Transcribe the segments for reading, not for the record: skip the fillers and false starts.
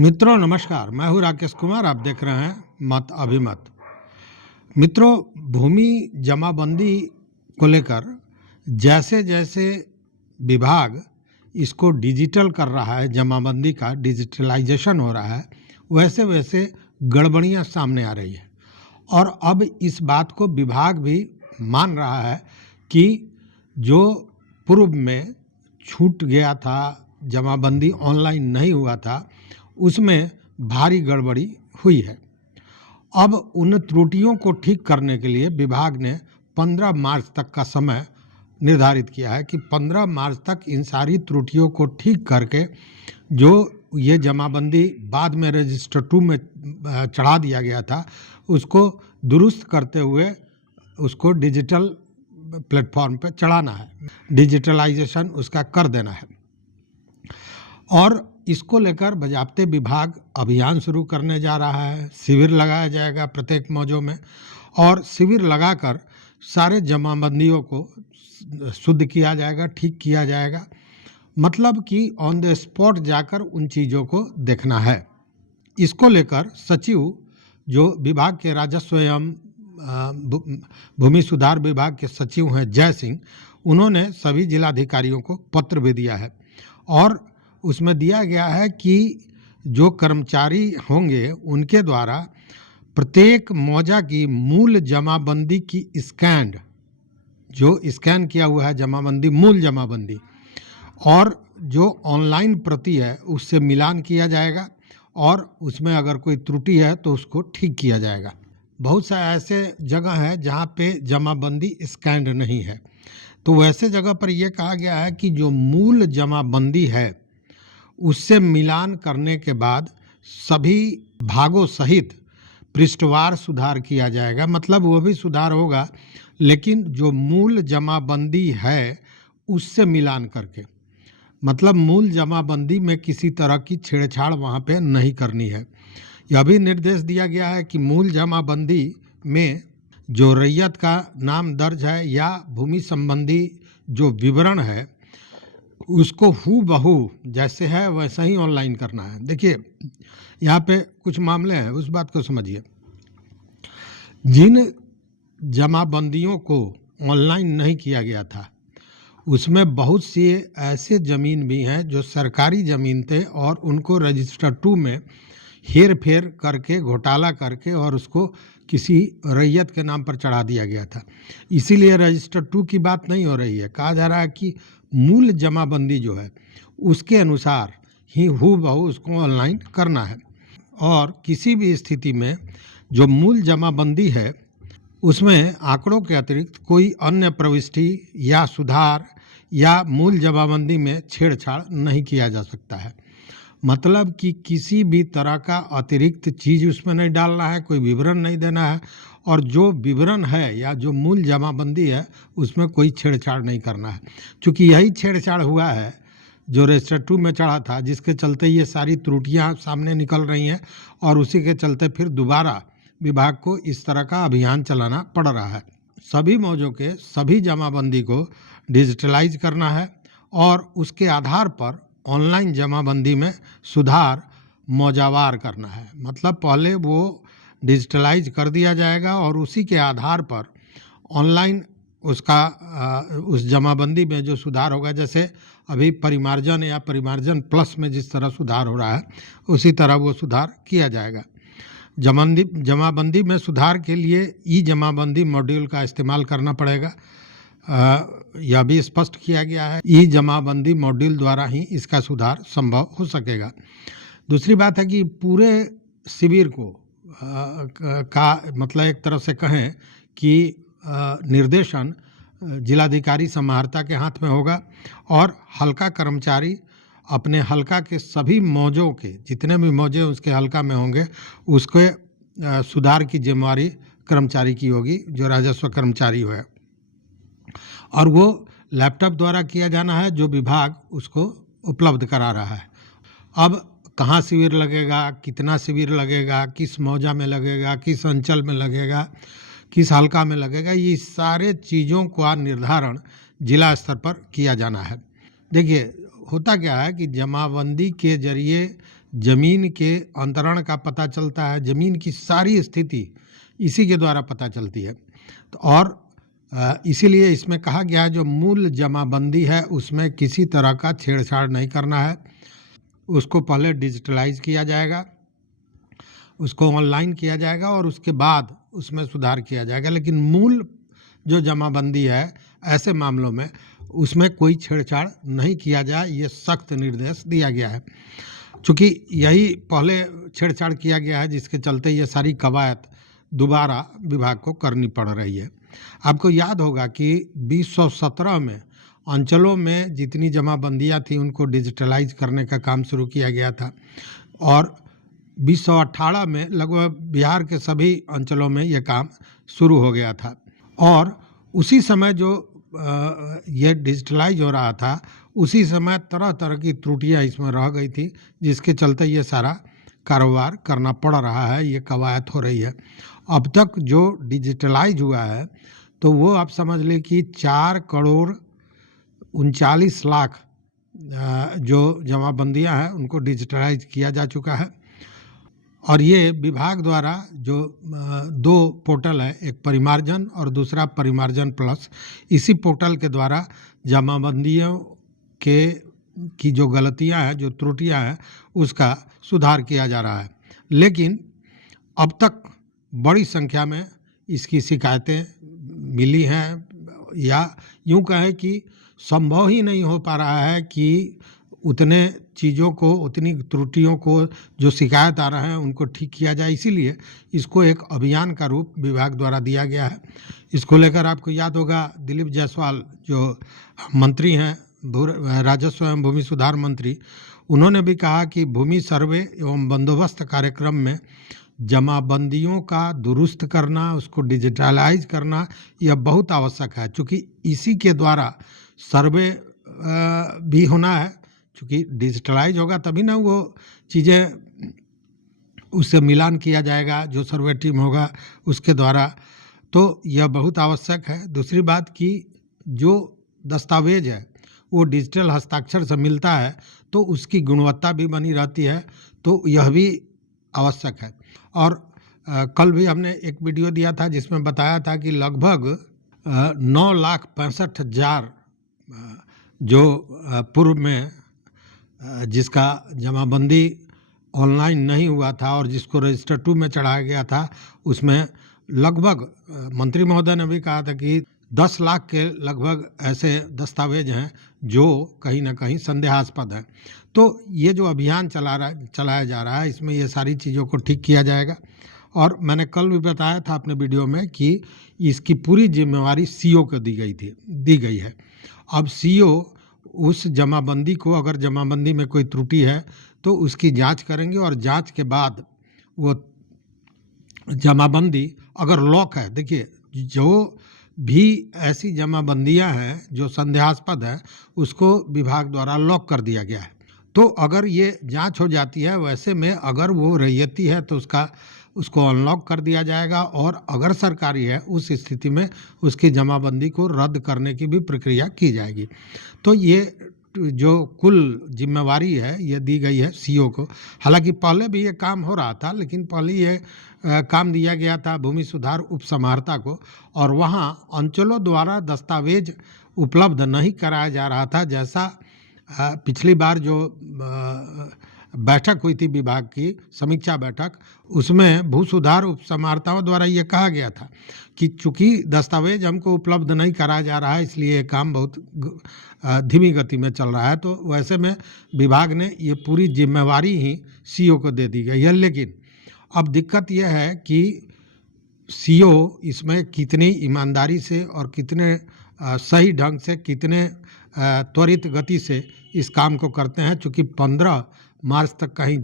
मित्रों नमस्कार, मैं हूँ राकेश कुमार। आप देख रहे हैं मत अभिमत। मित्रों, भूमि जमाबंदी को लेकर जैसे जैसे विभाग इसको डिजिटल कर रहा है, जमाबंदी का डिजिटलाइजेशन हो रहा है, वैसे वैसे गड़बड़ियाँ सामने आ रही है। और अब इस बात को विभाग भी मान रहा है कि जो पूर्व में छूट गया था, जमाबंदी ऑनलाइन नहीं हुआ था, उसमें भारी गड़बड़ी हुई है। अब उन त्रुटियों को ठीक करने के लिए विभाग ने 15 मार्च तक का समय निर्धारित किया है कि 15 मार्च तक इन सारी त्रुटियों को ठीक करके जो ये जमाबंदी बाद में रजिस्टर 2 में चढ़ा दिया गया था, उसको दुरुस्त करते हुए उसको डिजिटल प्लेटफॉर्म पे चढ़ाना है, डिजिटलाइजेशन उसका कर देना है। और इसको लेकर बजाबते विभाग अभियान शुरू करने जा रहा है। शिविर लगाया जाएगा प्रत्येक मौजों में, और शिविर लगाकर सारे जमाबंदियों को शुद्ध किया जाएगा, ठीक किया जाएगा। मतलब कि ऑन द स्पॉट जाकर उन चीज़ों को देखना है। इसको लेकर सचिव जो विभाग के राजस्व एवं भूमि सुधार विभाग के सचिव हैं जय सिंह, उन्होंने सभी जिलाधिकारियों को पत्र भी दिया है। और उसमें दिया गया है कि जो कर्मचारी होंगे उनके द्वारा प्रत्येक मौजा की मूल जमाबंदी की स्कैन, जो स्कैन किया हुआ है जमाबंदी, मूल जमाबंदी, और जो ऑनलाइन प्रति है उससे मिलान किया जाएगा, और उसमें अगर कोई त्रुटि है तो उसको ठीक किया जाएगा। बहुत सा ऐसे जगह है जहाँ पे जमाबंदी स्कैन नहीं है, तो वैसे जगह पर यह कहा गया है कि जो मूल जमाबंदी है उससे मिलान करने के बाद सभी भागों सहित पृष्ठवार सुधार किया जाएगा। मतलब वो भी सुधार होगा, लेकिन जो मूल जमाबंदी है उससे मिलान करके, मतलब मूल जमाबंदी में किसी तरह की छेड़छाड़ वहाँ पे नहीं करनी है। यह भी निर्देश दिया गया है कि मूल जमाबंदी में जो रैयत का नाम दर्ज है या भूमि संबंधी जो विवरण है उसको हूबहू जैसे है वैसा ही ऑनलाइन करना है। देखिए, यहाँ पे कुछ मामले हैं, उस बात को समझिए। जिन जमाबंदियों को ऑनलाइन नहीं किया गया था उसमें बहुत सी ऐसे ज़मीन भी हैं जो सरकारी ज़मीन थे और उनको रजिस्टर 2 में हेर फेर करके, घोटाला करके और उसको किसी रैयत के नाम पर चढ़ा दिया गया था। इसीलिए रजिस्टर 2 की बात नहीं हो रही है। कहा जा रहा है कि मूल जमाबंदी जो है उसके अनुसार ही हूबहू उसको ऑनलाइन करना है। और किसी भी स्थिति में जो मूल जमाबंदी है उसमें आंकड़ों के अतिरिक्त कोई अन्य प्रविष्टि या सुधार या मूल जमाबंदी में छेड़छाड़ नहीं किया जा सकता है। मतलब कि किसी भी तरह का अतिरिक्त चीज़ उसमें नहीं डालना है, कोई विवरण नहीं देना है, और जो विवरण है या जो मूल जमाबंदी है उसमें कोई छेड़छाड़ नहीं करना है। चूँकि यही छेड़छाड़ हुआ है जो रजिस्टर 2 में चढ़ा था, जिसके चलते ये सारी त्रुटियां सामने निकल रही हैं, और उसी के चलते फिर दोबारा विभाग को इस तरह का अभियान चलाना पड़ रहा है। सभी मौजों के सभी जमाबंदी को डिजिटलाइज करना है और उसके आधार पर ऑनलाइन जमाबंदी में सुधार मौजावार करना है। मतलब पहले वो डिजिटलाइज कर दिया जाएगा और उसी के आधार पर ऑनलाइन उसका उस जमाबंदी में जो सुधार होगा, जैसे अभी परिमार्जन या परिमार्जन प्लस में जिस तरह सुधार हो रहा है उसी तरह वो सुधार किया जाएगा। जमाबंदी में सुधार के लिए ई जमाबंदी मॉड्यूल का इस्तेमाल करना पड़ेगा। यह भी स्पष्ट किया गया है, ई जमाबंदी मॉड्यूल द्वारा ही इसका सुधार संभव हो सकेगा। दूसरी बात है कि पूरे शिविर को का मतलब एक तरह से कहें कि निर्देशन जिलाधिकारी समाहर्ता के हाथ में होगा, और हल्का कर्मचारी अपने हल्का के सभी मौजों के जितने भी मौजे उसके हल्का में होंगे उसके सुधार की जिम्मेवारी कर्मचारी की होगी, जो राजस्व कर्मचारी है, और वो लैपटॉप द्वारा किया जाना है जो विभाग उसको उपलब्ध करा रहा है। अब कहाँ शिविर लगेगा, कितना शिविर लगेगा, किस मौजा में लगेगा, किस अंचल में लगेगा, किस हल्का में लगेगा, ये सारे चीज़ों का निर्धारण जिला स्तर पर किया जाना है। देखिए, होता क्या है कि जमाबंदी के जरिए ज़मीन के अंतरण का पता चलता है, ज़मीन की सारी स्थिति इसी के द्वारा पता चलती है। तो और इसीलिए इसमें कहा गया है जो मूल जमाबंदी है उसमें किसी तरह का छेड़छाड़ नहीं करना है, उसको पहले डिजिटलाइज किया जाएगा, उसको ऑनलाइन किया जाएगा और उसके बाद उसमें सुधार किया जाएगा। लेकिन मूल जो जमाबंदी है ऐसे मामलों में उसमें कोई छेड़छाड़ नहीं किया जाए, ये सख्त निर्देश दिया गया है। चूँकि यही पहले छेड़छाड़ किया गया है जिसके चलते ये सारी कवायद दोबारा विभाग को करनी पड़ रही है। आपको याद होगा कि 2017 में अंचलों में जितनी जमाबंदियां थी उनको डिजिटलाइज करने का काम शुरू किया गया था और 2018 में लगभग बिहार के सभी अंचलों में ये काम शुरू हो गया था। और उसी समय जो ये डिजिटलाइज हो रहा था उसी समय तरह तरह की त्रुटियां इसमें रह गई थी जिसके चलते ये सारा कारोबार करना पड़ रहा है, ये कवायद हो रही है। अब तक जो डिजिटलाइज हुआ है तो वो आप समझ लें कि 4,39,00,000 जो जमाबंदियां हैं उनको डिजिटलाइज किया जा चुका है। और ये विभाग द्वारा जो 2 पोर्टल है, एक परिमार्जन और दूसरा परिमार्जन प्लस, इसी पोर्टल के द्वारा जमाबंदियों की जो गलतियां हैं, जो त्रुटियां हैं, उसका सुधार किया जा रहा है। लेकिन अब तक बड़ी संख्या में इसकी शिकायतें मिली हैं, या यूं कहें कि संभव ही नहीं हो पा रहा है कि उतने चीज़ों को, उतनी त्रुटियों को जो शिकायत आ रहे हैं उनको ठीक किया जाए। इसीलिए इसको एक अभियान का रूप विभाग द्वारा दिया गया है। इसको लेकर आपको याद होगा दिलीप जायसवाल जो मंत्री हैं, राजस्व एवं भूमि सुधार मंत्री, उन्होंने भी कहा कि भूमि सर्वे एवं बंदोबस्त कार्यक्रम में जमाबंदियों का दुरुस्त करना, उसको डिजिटलाइज करना यह बहुत आवश्यक है, क्योंकि इसी के द्वारा सर्वे भी होना है। क्योंकि डिजिटलाइज होगा तभी ना वो चीज़ें, उससे मिलान किया जाएगा जो सर्वे टीम होगा उसके द्वारा, तो यह बहुत आवश्यक है। दूसरी बात कि जो दस्तावेज है वो डिजिटल हस्ताक्षर से मिलता है तो उसकी गुणवत्ता भी बनी रहती है, तो यह भी आवश्यक है। और कल भी हमने एक वीडियो दिया था जिसमें बताया था कि लगभग 9,65,000 जो पूर्व में जिसका जमाबंदी ऑनलाइन नहीं हुआ था और जिसको रजिस्टर 2 में चढ़ाया गया था, उसमें लगभग मंत्री महोदय ने भी कहा था कि 10 लाख के लगभग ऐसे दस्तावेज हैं जो कहीं ना कहीं संदेहास्पद हैं। तो ये जो अभियान चलाया जा रहा है इसमें ये सारी चीज़ों को ठीक किया जाएगा। और मैंने कल भी बताया था अपने वीडियो में कि इसकी पूरी जिम्मेवारी सीओ को दी गई है। अब सीओ उस जमाबंदी को, अगर जमाबंदी में कोई त्रुटि है तो उसकी जांच करेंगे और जांच के बाद वो जमाबंदी अगर लॉक है, देखिए जो भी ऐसी जमाबंदियां हैं जो संदेहास्पद है उसको विभाग द्वारा लॉक कर दिया गया है। तो अगर ये जांच हो जाती है, वैसे में अगर वो रैयती है तो उसको अनलॉक कर दिया जाएगा, और अगर सरकारी है उस स्थिति में उसकी जमाबंदी को रद्द करने की भी प्रक्रिया की जाएगी। तो ये जो कुल जिम्मेवारी है ये दी गई है सीओ को। हालांकि पहले भी ये काम हो रहा था, लेकिन पहले ये काम दिया गया था भूमि सुधार उप समाहर्ता को, और वहाँ अंचलों द्वारा दस्तावेज उपलब्ध नहीं कराया जा रहा था। जैसा पिछली बार जो बैठक हुई थी विभाग की समीक्षा बैठक, उसमें भू सुधार उप समाहर्ताओं द्वारा ये कहा गया था कि चूंकि दस्तावेज हमको उपलब्ध नहीं कराया जा रहा है इसलिए ये काम बहुत धीमी गति में चल रहा है। तो वैसे में विभाग ने ये पूरी जिम्मेवारी ही सीओ को दे दी गई है। लेकिन अब दिक्कत यह है कि सीओ इसमें कितनी ईमानदारी से और कितने सही ढंग से, कितने त्वरित गति से इस काम को करते हैं। चूँकि 15 मार्च तक का ही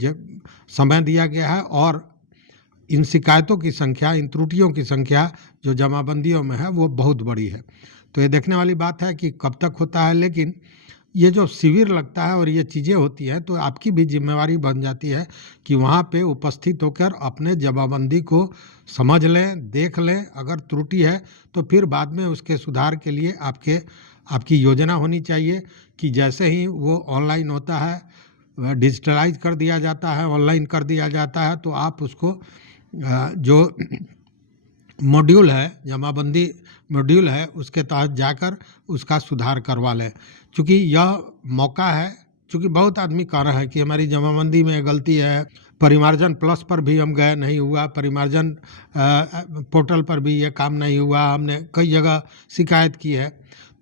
समय दिया गया है और इन शिकायतों की संख्या, इन त्रुटियों की संख्या जो जमाबंदियों में है वो बहुत बड़ी है। तो ये देखने वाली बात है कि कब तक होता है। लेकिन ये जो शिविर लगता है और ये चीज़ें होती हैं तो आपकी भी जिम्मेवारी बन जाती है कि वहाँ पे उपस्थित होकर अपने जमाबंदी को समझ लें, देख लें। अगर त्रुटि है तो फिर बाद में उसके सुधार के लिए आपकी योजना होनी चाहिए कि जैसे ही वो ऑनलाइन होता है डिजिटलाइज कर दिया जाता है, ऑनलाइन कर दिया जाता है, तो आप उसको जो मॉड्यूल है, जमाबंदी मॉड्यूल है, उसके तहत जाकर उसका सुधार करवा लें। चूँकि यह मौका है, चूँकि बहुत आदमी कह रहा है कि हमारी जमाबंदी में गलती है, परिमार्जन प्लस पर भी हम गए नहीं हुआ, परिमार्जन पोर्टल पर भी ये काम नहीं हुआ, हमने कई जगह शिकायत की है।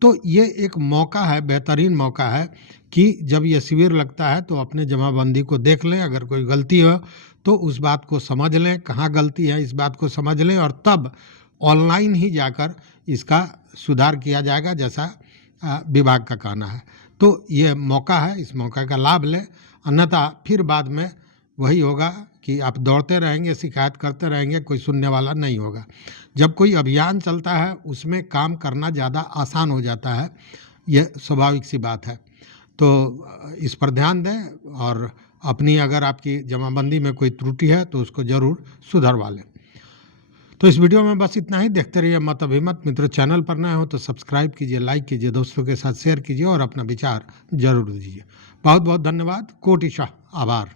तो ये एक मौका है, बेहतरीन मौका है कि जब ये शिविर लगता है तो अपने जमाबंदी को देख लें, अगर कोई गलती हो तो उस बात को समझ लें, कहाँ गलती है इस बात को समझ लें, और तब ऑनलाइन ही जाकर इसका सुधार किया जाएगा, जैसा विभाग का कहना है। तो ये मौका है, इस मौका का लाभ लें, अन्यथा फिर बाद में वही होगा कि आप दौड़ते रहेंगे, शिकायत करते रहेंगे, कोई सुनने वाला नहीं होगा। जब कोई अभियान चलता है उसमें काम करना ज़्यादा आसान हो जाता है, ये स्वाभाविक सी बात है। तो इस पर ध्यान दें, और अपनी अगर आपकी जमाबंदी में कोई त्रुटि है तो उसको ज़रूर सुधरवा लें। तो इस वीडियो में बस इतना ही। देखते रहिए मत अभिमत। मित्रों, चैनल पर नए हो तो सब्सक्राइब कीजिए, लाइक कीजिए, दोस्तों के साथ शेयर कीजिए और अपना विचार जरूर दीजिए। बहुत बहुत धन्यवाद। कोटिशाह आभार।